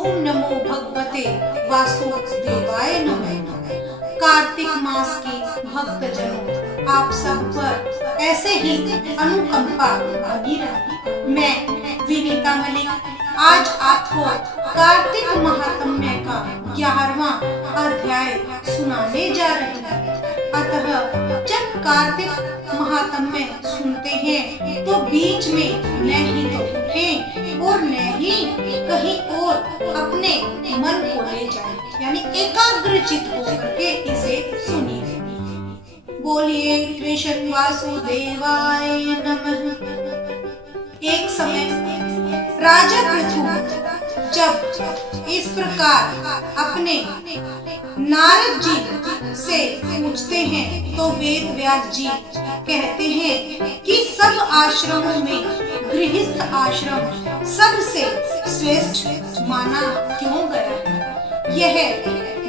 ओम नमो भगवते वासुदेवाय नमः। कार्तिक मास की भक्तजनों, आप सब पर ऐसे ही अनुकंपा बनी रहे। मैं विनीता मलिक आज आपको कार्तिक महात्म्य का 11वां अध्याय सुनाने जा रही हूँ। अतः जब कार्तिक महात्म्य सुनते हैं तो बीच में न ही तो उठें और न ही कहीं और अपने मन को ले जाए, यानी एकाग्रचित होकर के इसे सुनिए। बोलिए कृष्ण वासुदेवाय नमः। एक समय राजा पृथु जब इस प्रकार अपने नारद जी से पूछते हैं तो वेद व्यास जी कहते हैं कि सब आश्रमों में गृहस्थ आश्रम सबसे श्रेष्ठ माना क्यों गया है, यह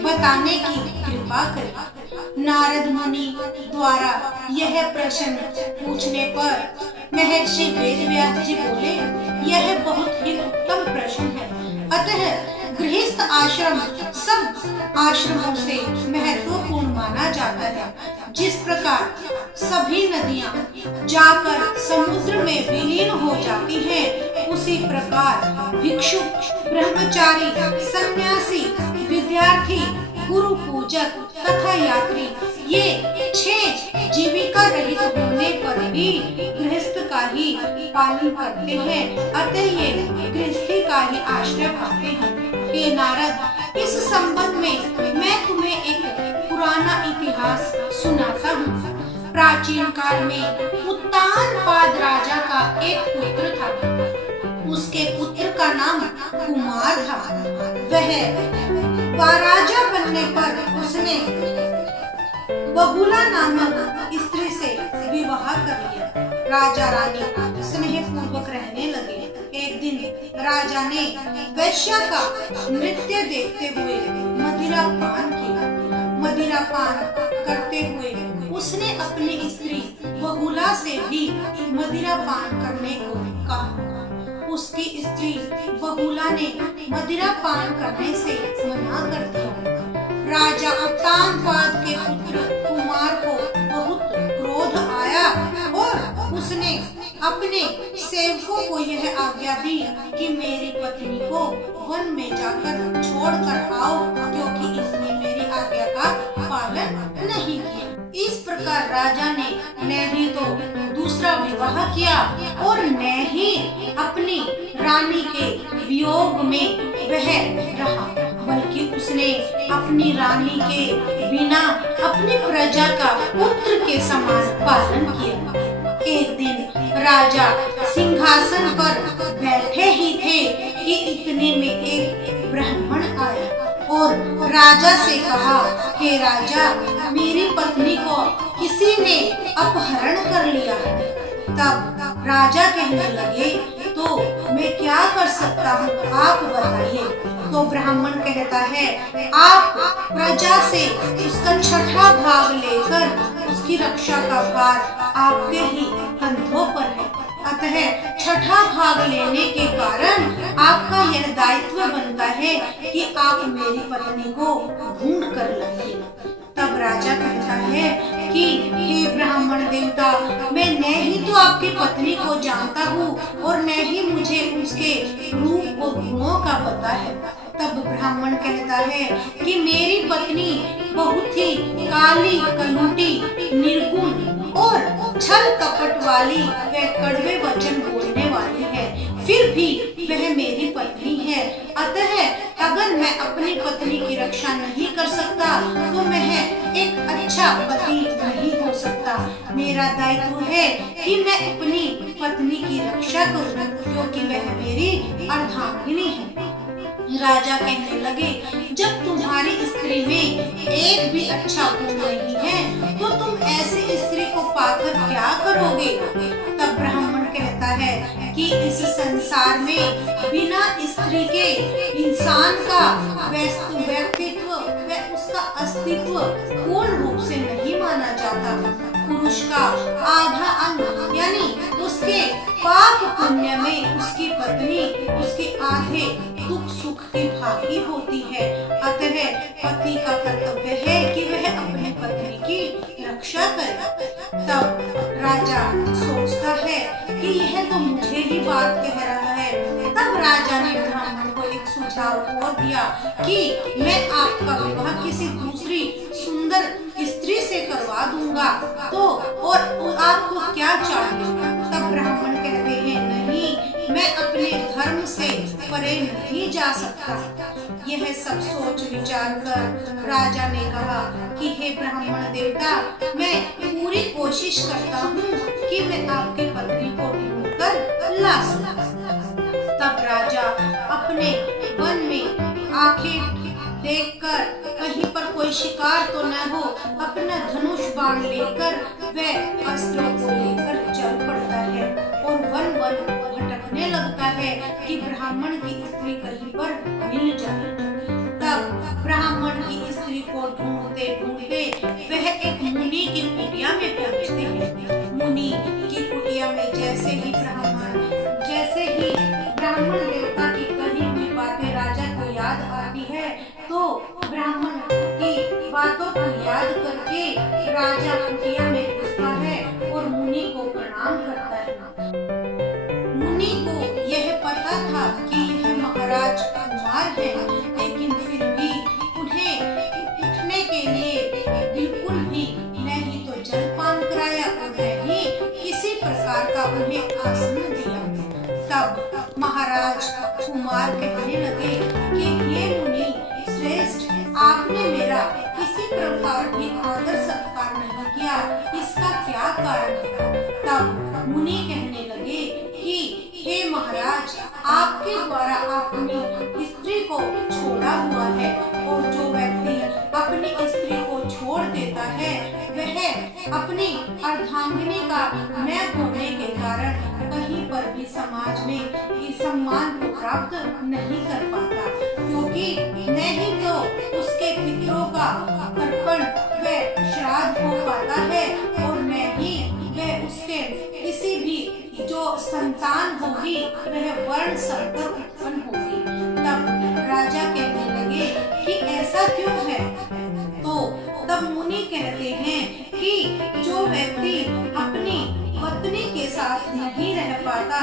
बताने की कृपा करें। नारद मुनि द्वारा यह प्रश्न पूछने पर महर्षि वेद व्यास जी बोले, यह बहुत ही उत्तम प्रश्न है। अतः गृहस्थ आश्रम सब आश्रमों से महत्वपूर्ण माना जाता है। जिस प्रकार सभी नदियां जाकर समुद्र में विलीन हो जाती हैं, उसी प्रकार भिक्षु, ब्रह्मचारी, सन्यासी, विद्यार्थी, गुरु पूजक तथा यात्री ये 6 जीविका रहित होने पर भी गृहस्थ का ही पालन करते हैं। अतः ये गृहस्थी का ही आश्रय पाते हैं। हे नारद, इस संबंध में मैं तुम्हें एक पुराना इतिहास सुनाता हूँ। प्राचीन काल में उत्तानपाद राजा का एक पुत्र था। उसके पुत्र का नाम कुमार था। वह राजा बनने पर उसने बहुला नामक स्त्री से विवाह कर लिया। राजा रानी स्नेह पूर्वक रहने लगे। एक दिन राजा ने वैश्या का नृत्य देखते हुए मदिरा पान किया। मदिरा पान करते हुए उसने अपनी स्त्री बहुला से भी मदिरा पान करने को कहा। उसकी स्त्री बहुला ने मदिरा पान करने से मना कर दिया। राजा उत्तानपाद के पुत्र कुमार को बहुत क्रोध आया और उसने अपने सेवकों को यह आज्ञा दी कि मेरी पत्नी को वन में जाकर छोड़कर आओ, क्योंकि इसने मेरी आज्ञा का पालन नहीं किया। इस प्रकार राजा ने न ही तो दूसरा विवाह किया और न ही अपनी रानी के वियोग में वह रहा, बल्कि उसने अपनी रानी के बिना अपनी प्रजा का पुत्र के समान पालन किया। एक दिन राजा सिंहासन पर बैठे ही थे कि इतने में एक ब्राह्मण आया और राजा से कहा, हे राजा, मेरी पत्नी को किसी ने अपहरण कर लिया है। तब राजा कहने लगे, तो मैं क्या कर सकता हूँ, आप बताइए। तो ब्राह्मण कहता है, आप प्रजा से उसका 6ठा भाग लेकर उसकी रक्षा का भार आपके ही कंधों पर है। अतः 6ठा भाग लेने के कारण आपका यह दायित्व बनता है कि आप मेरी पत्नी को ढूंढ कर लाइए। तब राजा कहता है कि हे ब्राह्मण देवता, मैं न ही तो आपकी पत्नी को जानता हूँ और न ही मुझे उसके रूप और गुणों का पता है। तब ब्राह्मण कहता है कि मेरी पत्नी बहुत ही काली, कलूटी, निर्गुण और छल कपट वाली व कड़वे वचन बोलने वाली है, फिर भी वह मेरी पत्नी है। अतः अगर मैं अपनी पत्नी की रक्षा नहीं कर सकता तो मैं एक अच्छा पति नहीं हो सकता। मेरा दायित्व है कि मैं अपनी पत्नी की रक्षा करूं, क्योंकि वह मेरी अर्धांगिनी है। राजा कहने लगे, जब तुम्हारी स्त्री में एक भी अच्छा गुण नहीं है तो तुम ऐसी स्त्री को पाकर क्या करोगे। तब ब्राह्मण कहता है कि इस संसार में बिना स्त्री के इंसान का व्यक्तित्व व उसका अस्तित्व पूर्ण रूप से नहीं माना जाता। पुरुष का आधा अंग यानी उसके पाप पुण्य में उसकी पत्नी उसके आधे दुख सुख की भागी होती है। अतः पति का कर्तव्य है कि वह अपनी पत्नी की रक्षा करे। तब राजा सोचता है कि यह तो मुझे ही बात कह रहा है। तब राजा ने ब्राह्मण को एक सुझाव और दिया कि मैं आपका विवाह किसी दूसरी सुंदर स्त्री से करवा दूंगा, तो और आपको क्या चाहिए? तब ब्राह्मण कहते हैं, नहीं, मैं अपने धर्म से परे नहीं जा सकता। यह सब सोच विचार कर राजा ने कहा कि हे ब्राह्मण देवता, मैं पूरी कोशिश करता हूँ कि मैं आपकी पत्नी को ढूंढकर ला सकूं। तब राजा अपने वन में आंखें देखकर कहीं पर कोई शिकार तो न हो, अपना धनुष बाण लेकर वह अस्त्रों को लेकर चल पड़ता है और वन वन भटकने लगता है कि ब्राह्मण की स्त्री कहीं पर मिल जाए। तब ब्राह्मण की स्त्री को ढूंढते ढूंढते वह एक मुनि की कुटिया में पहुंचते हैं। मुनि की कुटिया में जैसे ही ब्राह्मण देवता की कही हुई बातें राजा को याद आती है, तो ब्राह्मण की बातों को याद करके राजा कुटिया में घुसता है और मुनि को प्रणाम करता है। मुनि को यह पता था कि यह महाराज कुमार है, लेकिन फिर भी उन्हें उठने के लिए बिल्कुल भी नहीं तो जलपान कराया और न ही किसी प्रकार का उन्हें आसन दिया। तब महाराज कुमार कहने लगे कि ये मुनि श्रेष्ठ, आपने मेरा किसी प्रकार की आदर सत्कार नहीं किया, इसका क्या कारण है? तब मुनि कहने लगे कि हे महाराज, आपके द्वारा अपनी स्त्री को छोड़ा हुआ है और जो व्यक्ति अपनी स्त्री को छोड़ देता है वह अपनी अर्धांगिनी का न होने के कारण कहीं पर भी समाज में इस सम्मान को प्राप्त नहीं कर पाता, क्योंकि नहीं तो उसके पितरों का तर्पण व श्राद्ध हो पाता है और न ही वह उसके किसी भी जो संतान होगी वह वर्ण संकर उत्पन्न होगी। तब राजा कहने लगे कि ऐसा क्यों है? तो तब मुनि कहते हैं कि जो व्यक्ति अपनी पत्नी के साथ नहीं रह पाता,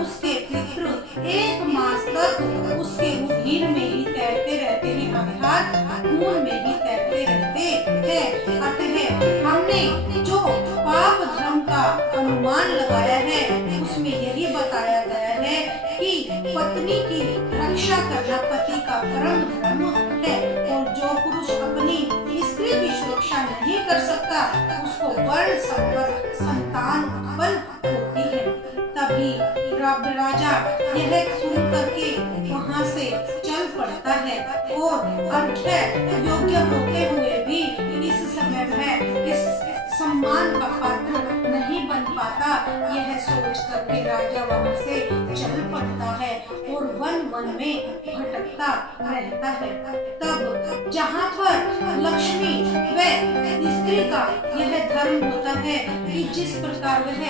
उसके पितृ एक मास तक उसके रुधिर में ही तैरते रहते हैं, अर्थात खून में ही तैरते रहते हैं। अतः हमने जो पाप धर्म का अनुमान लगाया है उसमें यही बताया गया है कि पत्नी की रक्षा करना पति का परम धर्म है और जो पुरुष अपनी स्त्री की सुरक्षा नहीं कर सकता उसको वर्ण संकर संतान उत्पन्न होती है। तभी राजा यह सुन करके वहाँ से चल पड़ता है और अर्घ्य योग्य होते हुए भी इस समय में इस सम्मान का पात्र नहीं बन पाता, यह सोच करके राजा वहाँ से चल पड़ता है और वन वन में भटकता रहता है। तब जहाँ पर लक्ष्मी व स्त्री का यह धर्म होता है कि जिस प्रकार वह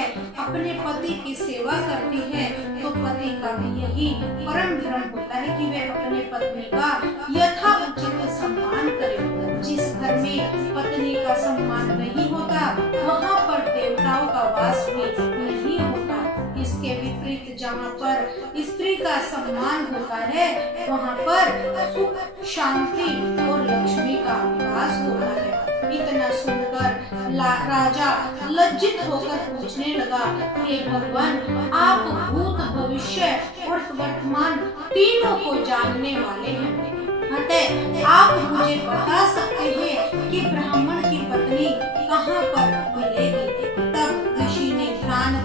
अपने पति की सेवा करती है, तो पति का भी यही परम धर्म होता है कि वह अपने पत्नी का यथा उचित सम्मान करे। जिस घर में पत्नी का सम्मान नहीं होता वहाँ पर देवताओं का वास भी नहीं होता। इसके विपरीत जहाँ पर स्त्री का सम्मान होता है वहाँ पर सुख शांति और लक्ष्मी का वास होता है। इतना सुनकर राजा लज्जित होकर पूछने लगा, हे भगवान, आप भूत भविष्य और वर्तमान तीनों को जानने वाले हैं, अतः आप मुझे बता सकते हैं कि ब्राह्मण की पत्नी कहाँ पर मिलेगी? तब ऋषि ने ध्यान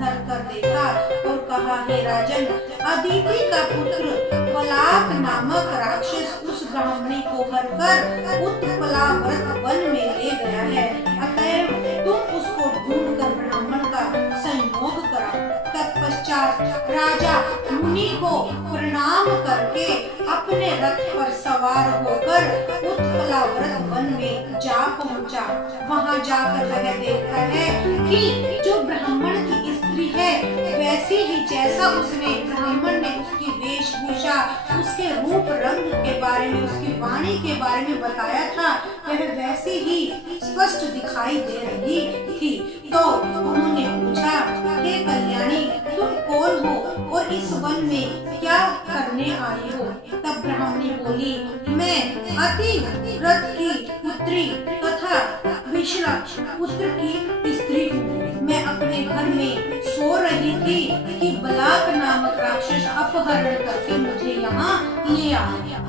धर कर देखा और कहा, हे राजन, अदिति का पुत्र पलाक नामक राक्षस उस ब्राह्मणी को हरकर उत्पलाव्रत वन में ले गया है, अतएव तुम उसको ढूंढ कर ब्राह्मण का संयोग कराओ। तत्पश्चात राजा मुनि को प्रणाम करके अपने रथ पर सवार होकर उत्पलाव्रत वन में जा पहुंचा। वहां जाकर वह देखता है कि जो ब्राह्मण की स्त्री है वैसी ही जैसा उसने ब्राह्मण ने उसकी वेश वेशभूषा, उसके रूप रंग के बारे में, उसकी वाणी के बारे में बताया था, वह वैसे ही स्पष्ट दिखाई दे रही थी। तो उन्होंने पूछा, हे कल्याणी, तुम कौन हो और इस वन में क्या करने आई हो? तब ब्राह्मणी बोली, मैं अति व्रत की पुत्री तथा विश्रा पुत्र की स्त्री हूँ। मैं अपने घर में सो रही थी कि बलाक नामक राक्षस अपहरण करके मुझे यहाँ ले आया।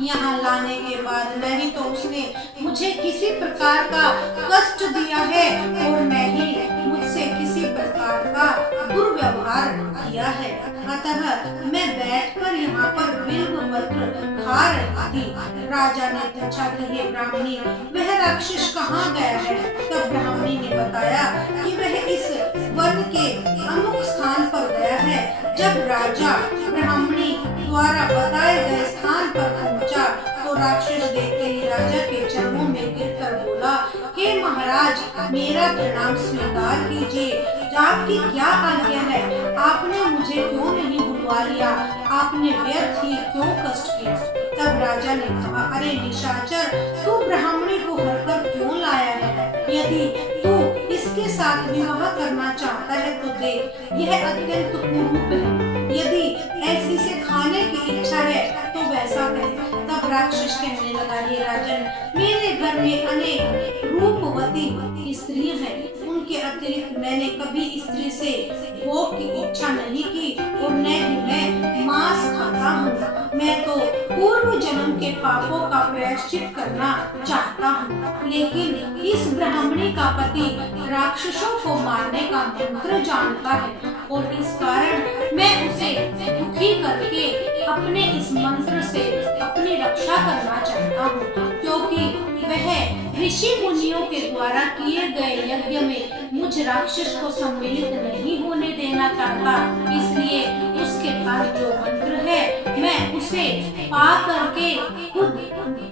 यहाँ लाने के बाद न ही तो उसने मुझे किसी प्रकार का कष्ट दिया है और न ही मुझसे किसी प्रकार का दुर्व्यवहार किया है। अतः मैं बैठकर यहाँ पर बिल्व पत्र खा रही थी। राजा ने पूछा कि हे ब्राह्मणी, वह राक्षस कहाँ गया है? तब ब्राह्मणी ने बताया कि वह इस वन के अमुक स्थान पर गया है। जब राजा ब्राह्मणी द्वारा बताए गए स्थान पर पहुंचा तो राक्षस देखते ही राजा के चरणों में गिरकर बोला, हे महाराज, मेरा प्रणाम स्वीकार कीजिए। आपकी क्या आज्ञा है? आपने मुझे क्यों नहीं बुलवा लिया? आपने व्यर्थ ही क्यों कष्ट किया? तब राजा ने कहा, अरे निशाचर, तू ब्राह्मणी को हरकर क्यों लाया है? यदि तू इसके साथ विवाह करना चाहता है तो देख, यह अत्यंत कुरूप है। यदि ऐसी से खाने की इच्छा है तो वैसा कहे। तब राक्षस कहने लगा, हे राजन, मेरे घर में अनेक रूपवती स्त्रियां हैं। उनके अतिरिक्त मैंने कभी स्त्री से भोग की इच्छा नहीं की और न ही मैं मांस खाता हूँ। मैं तो पूर्व जन्म के पापों का प्रायश्चित करना चाहता हूँ, लेकिन इस ब्राह्मणी का पति राक्षसों को मारने का मंत्र जानता है और इस कारण मैं उसे दुखी करके अपने इस मंत्र से अपनी रक्षा करना चाहता हूँ, क्योंकि वह ऋषि मुनियों के द्वारा किए गए यज्ञ में मुझ राक्षस को सम्मिलित नहीं होने देना चाहता। इसलिए उसके पास जो मंत्र है मैं उसे पा करके खुद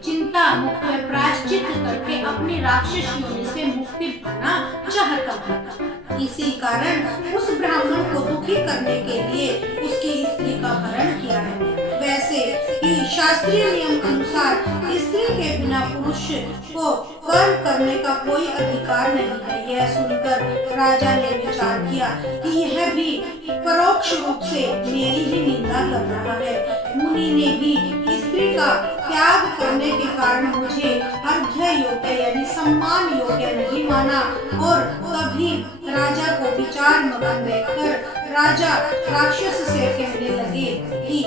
चिंता मुक्त प्रायश्चित करके अपनी राक्षस योनि से मुक्ति पाना चाहता हूँ। इसी कारण उस ब्राह्मण को दुखी करने के लिए उसकी स्त्री का हरण किया है। वैसे ही शास्त्रीय नियम अनुसार स्त्री के बिना पुरुष को कर्म करने का कोई अधिकार नहीं है। यह सुनकर राजा ने विचार किया कि यह भी परोक्ष रूप से मेरी ही निंदा कर रहा है। मुनि ने भी स्त्री का त्याग करने के कारण मुझे अर्घ्य योग्य यानी सम्मान योग्य नहीं माना और तभी राजा को विचार मगन देखकर राजा राक्षस से कहने लगे कि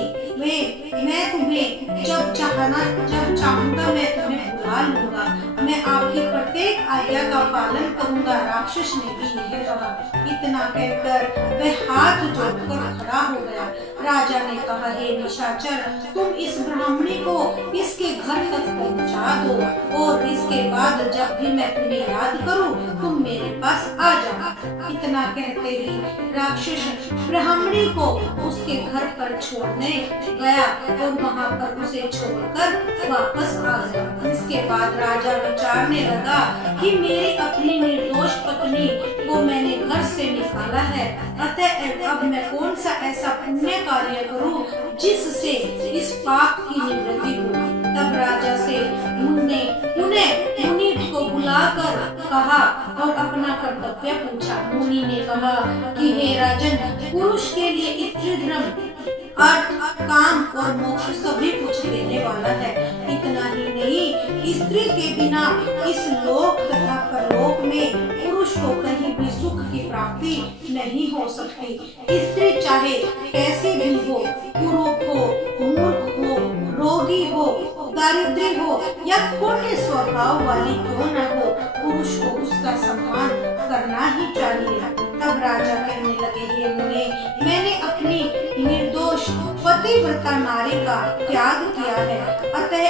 मैं तुम्हें जब चाहूंगा मैं तुम्हें बुला लूंगा। मैं आपकी प्रत्येक आज्ञा का पालन करूंगा। राक्षस ने भी यह कहा। इतना कहकर वह हाथ जोड़कर खड़ा हो गया। राजा ने कहा, हे निशाचर, तुम इस ब्राह्मणी को इसके घर तक पहुंचा दो और इसके बाद जब भी मैं तुम्हें याद करूं तुम मेरे पास आ जाओ। इतना कहते ही राक्षस ब्राह्मणी को उसके घर पर छोड़ने गया और वहां पर उसे छोड़कर वापस आ गया। इसके बाद राजा विचारने लगा कि मेरी अपनी निर्दोष पत्नी को मैंने घर से निकाला है, अतः अब मैं कौन सा ऐसा पुण्य कार्य करूं जिससे इस पाप की निवृत्ति हो। तब राजा से मुनि को बुलाकर कहा और अपना कर्तव्य पूछा। मुनि ने कहा कि हे राजन, पुरुष के लिए स्त्री धर्म, अर्थ, काम और मोक्ष सभी कुछ देने वाला है। इतना ही नहीं, स्त्री के बिना इस लोक तथा परलोक में पुरुष को कहीं भी सुख की प्राप्ति नहीं हो सकती। स्त्री चाहे कैसी भी हो, कुरूप हो, मूर्ख हो, रोगी हो, दारिद्र्य हो या खोटे स्वभाव वाली क्यों न हो, पुरुष को उसका सम्मान करना ही चाहिए। तब राजा कहने लगे, हे मुने, मैंने अपनी निर्दोष पतिव्रता नारी का त्याग किया है, अतः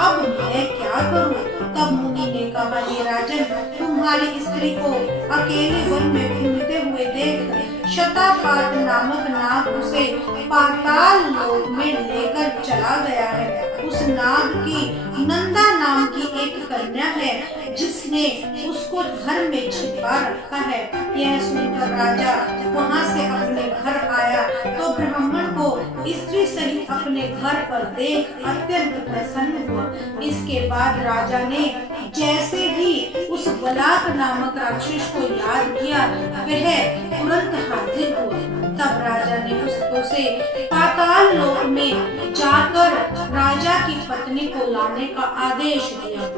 अब मैं क्या करूं? तब मुनि ने कहा, हे राजन, तुम्हारी स्त्री को अकेले वन में घूमते हुए देख शतापात नामक नाग उसे पाताल लोक में लेकर चला गया है। उस नाग की नंदा नाम की एक कन्या है जिसने उसको उसको घर में छिपा रखा है। यह सुनकर राजा वहाँ से अपने घर आया तो ब्राह्मण को स्त्री सहित अपने घर पर देख अत्यंत प्रसन्न हुआ। इसके बाद राजा ने जैसे ही उस बलाक नामक राक्षस को याद किया, वह तुरंत हाजिर हुआ। तब राजा ने उसे पाताल लोक में जाकर राजा की पत्नी को लाने का आदेश दिया।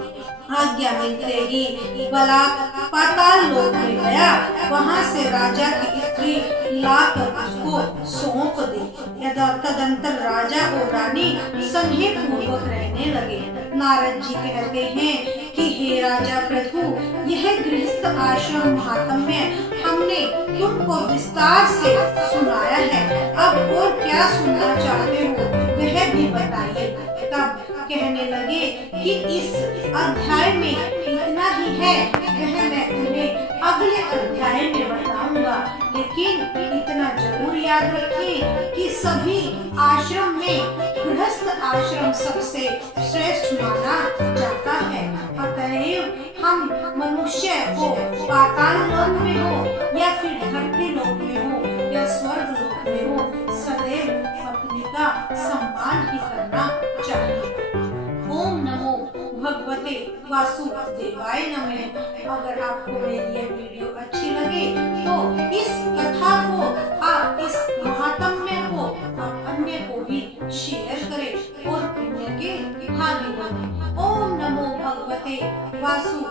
आज्ञा मिलते ही बलाक पाताल लोक में गया। वहां से राजा की स्त्री लाकर उसको सौंप दी। तदंतर राजा और रानी संहेत पूर्वक रहने लगे। नारद जी कहते हैं कि हे राजा प्रभु, यह गृहस्थ आश्रम महात्म्य हमने तुमको विस्तार से सुनाया है। अब और क्या सुनना चाहते हो वह भी बताइए। तब कहने लगे कि इस अध्याय में इतना ही है, वह मैं तुम्हें अगले अध्याय में बताऊंगा। लेकिन इतना जरूर याद रखिए कि सभी आश्रम में गृहस्थ आश्रम सबसे श्रेष्ठ माना जाता है। अतएव हम मनुष्य को पाताल लोक में हो या फिर धरती लोक में हो या स्वर्ग लोक में हो, सदैव पत्नी का सम्मान ही करना चाहिए। ओम नमो भगवते वासुदेवाय नमः। अगर आपको मेरी यह वीडियो अच्छी लगे तो इस कथा को आप, इस महात्म्य को आप अन्य को भी शेयर करें और पुण्य के भागी बने। ओम नमो भगवते वासु